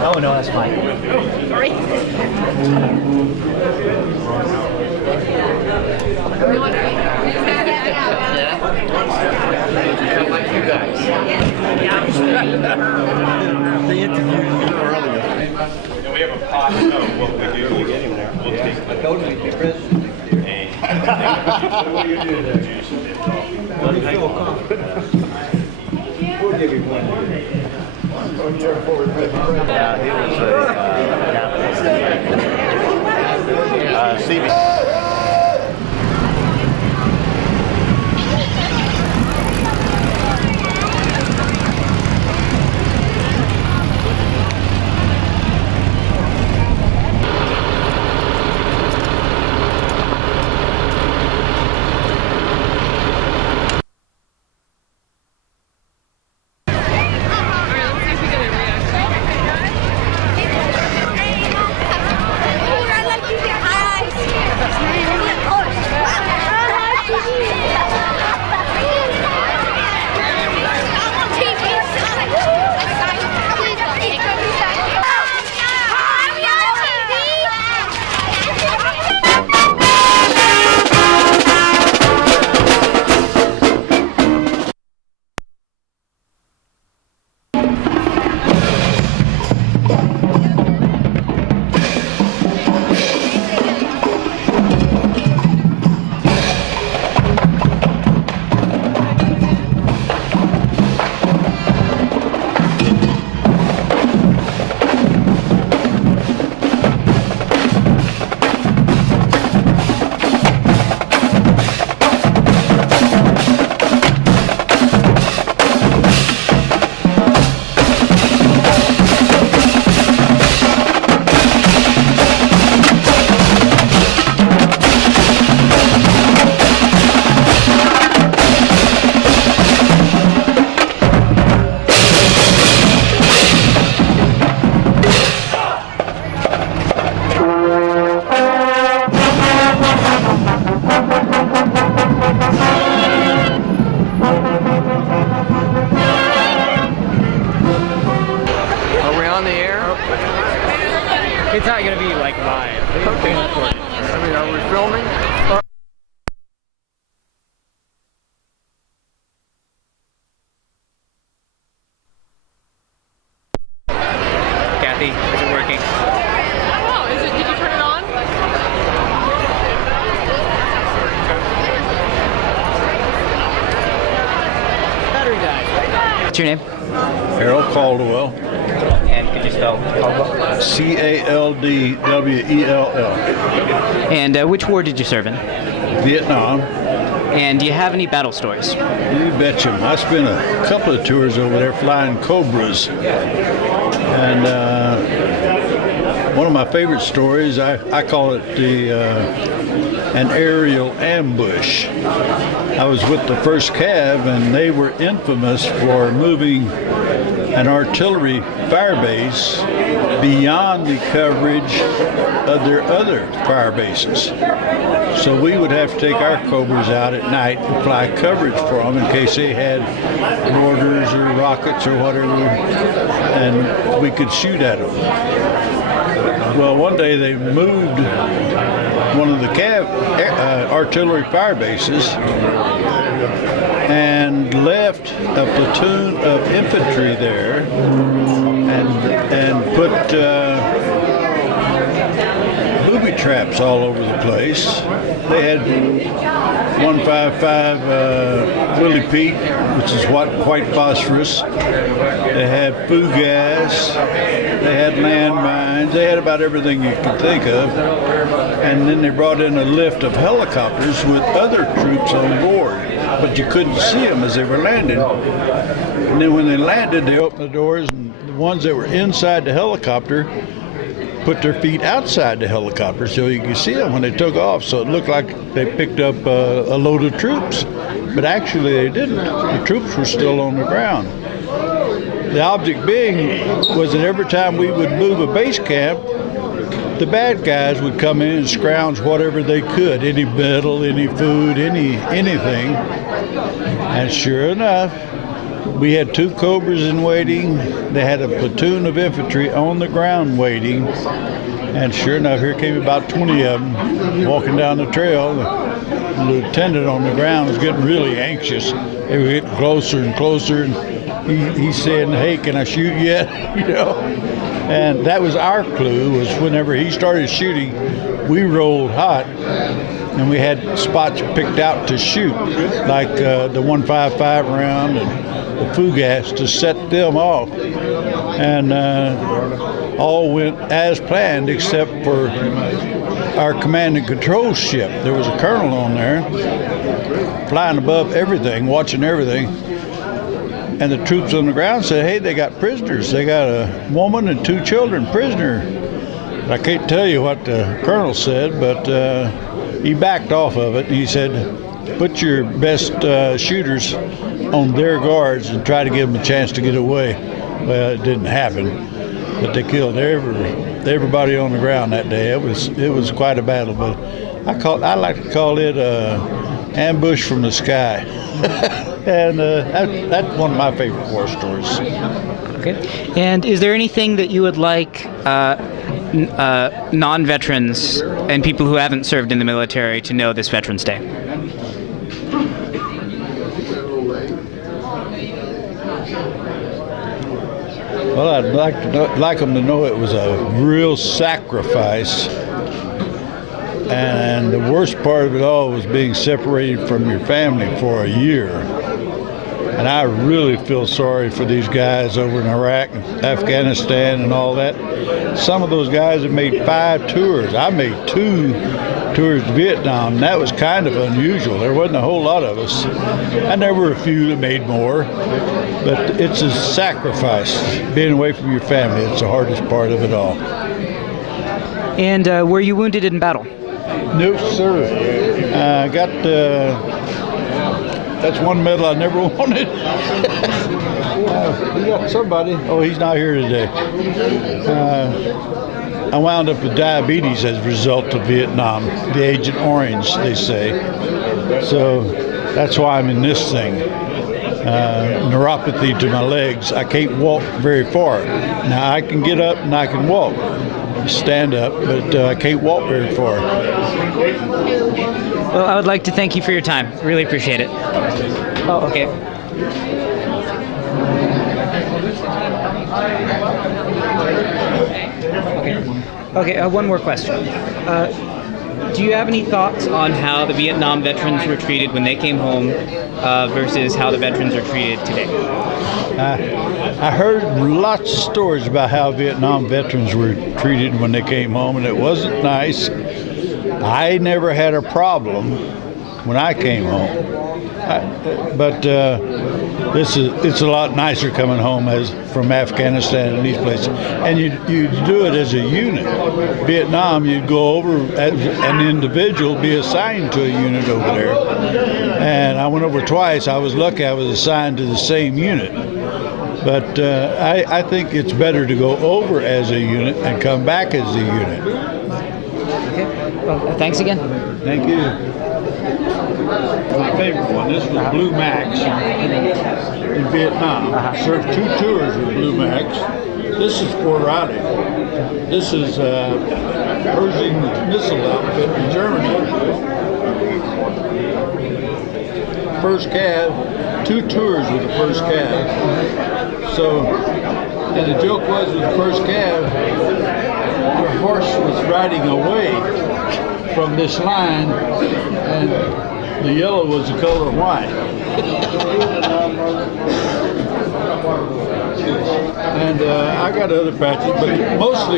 Oh no, that's fine. Sorry. Like you guys. They interviewed you earlier. And we have a pot. Oh, well, we do. We'll get him there. We'll take I told you, be president next year. What do you do there? We'll give you one. Yeah, he was a CB. It's not gonna be like live. Okay. I mean, are we filming? Kathy, is it working? Oh, is it? Did you turn it on? Battery died. What's your name? Harold Caldwell. And could you spell Caldwell? Caldwell. And which war did you serve in? Vietnam. And do you have any battle stories? You betcha. I spent a couple of tours over there flying Cobras. And one of my favorite stories, I call it an aerial ambush. I was with the 1st Cav, and they were infamous for moving an artillery fire base beyond the coverage of their other fire bases. So we would have to take our Cobras out at night and fly coverage for them in case they had mortars or rockets or whatever, and we could shoot at them. Well, one day they moved one of the artillery fire bases and left a platoon of infantry there and put booby traps all over the place. They had 155 Willie Pete, which is white phosphorus. They had foo gas. They had landmines. They had about everything you could think of. And then they brought in a lift of helicopters with other troops on board, but you couldn't see them as they were landing. And then when they landed, they opened the doors, and the ones that were inside the helicopter put their feet outside the helicopter so you could see them when they took off. So it looked like they picked up a load of troops, but actually they didn't. The troops were still on the ground. The object being was that every time we would move a base camp, the bad guys would come in and scrounge whatever they could, any metal, any food, anything, And sure enough, we had 2 Cobras in waiting. They had a platoon of infantry on the ground waiting. And sure enough, here came about 20 of them walking down the trail. The lieutenant on the ground was getting really anxious. They were getting closer and closer. And he said, "Hey, can I shoot yet?" You know. And that was our clue, was whenever he started shooting, we rolled hot. And we had spots picked out to shoot, like the 155 round and the Fugas, to set them off. And all went as planned except for our command and control ship. There was a colonel on there flying above everything, watching everything. And the troops on the ground said, "Hey, they got prisoners. They got a woman and 2 children prisoner." I can't tell you what the colonel said, but he backed off of it. And he said, "Put your best shooters on their guards and try to give them a chance to get away." Well, it didn't happen, but they killed everybody on the ground that day. It was quite a battle, but I like to call it ambush from the sky. And that's one of my favorite war stories. Okay. And is there anything that you would like non-veterans and people who haven't served in the military to know this Veterans Day? Well, I'd like them to know it was a real sacrifice. And the worst part of it all was being separated from your family for a year. And I really feel sorry for these guys over in Iraq and Afghanistan and all that. Some of those guys have made 5 tours. I made 2 tours to Vietnam, and that was kind of unusual. There wasn't a whole lot of us. And there were a few that made more. But it's a sacrifice, being away from your family. It's the hardest part of it all. And were you wounded in battle? No, sir. I got that's one medal I never wanted. We got somebody. Oh, he's not here today. I wound up with diabetes as a result of Vietnam, the Agent Orange, they say. So that's why I'm in this thing. Neuropathy to my legs. I can't walk very far. Now I can get up and I can walk, stand up, but I can't walk very far. Well, I would like to thank you for your time. Really appreciate it. Oh, okay. Okay, one more question. Do you have any thoughts on how the Vietnam veterans were treated when they came home versus how the veterans are treated today? I heard lots of stories about how Vietnam veterans were treated when they came home, and it wasn't nice. I never had a problem when I came home, but it's a lot nicer coming home as from Afghanistan and these places. And you do it as a unit. Vietnam, you'd go over as an individual, be assigned to a unit over there. And I went over twice. I was lucky I was assigned to the same unit. But I think it's better to go over as a unit and come back as a unit. Okay. Well, thanks again. Thank you. My favorite one. This was Blue Max in Vietnam. Served 2 tours with Blue Max. This is Fort Riley. This is Pershing missile outfit in Germany. First Cav, 2 tours with the First Cav. So, and the joke was with the First Cav, the horse was riding away from this line, and the yellow was the color of white. And I got other patches, but mostly